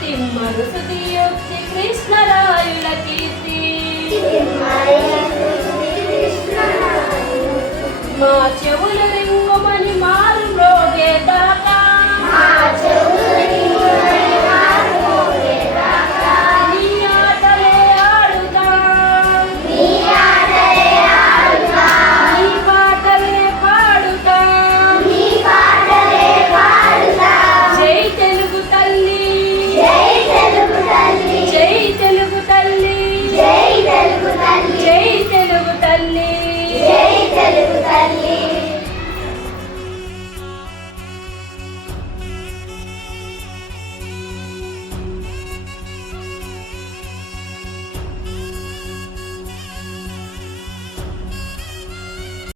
Timmarusu కృష్ణరాయుల Keerthi.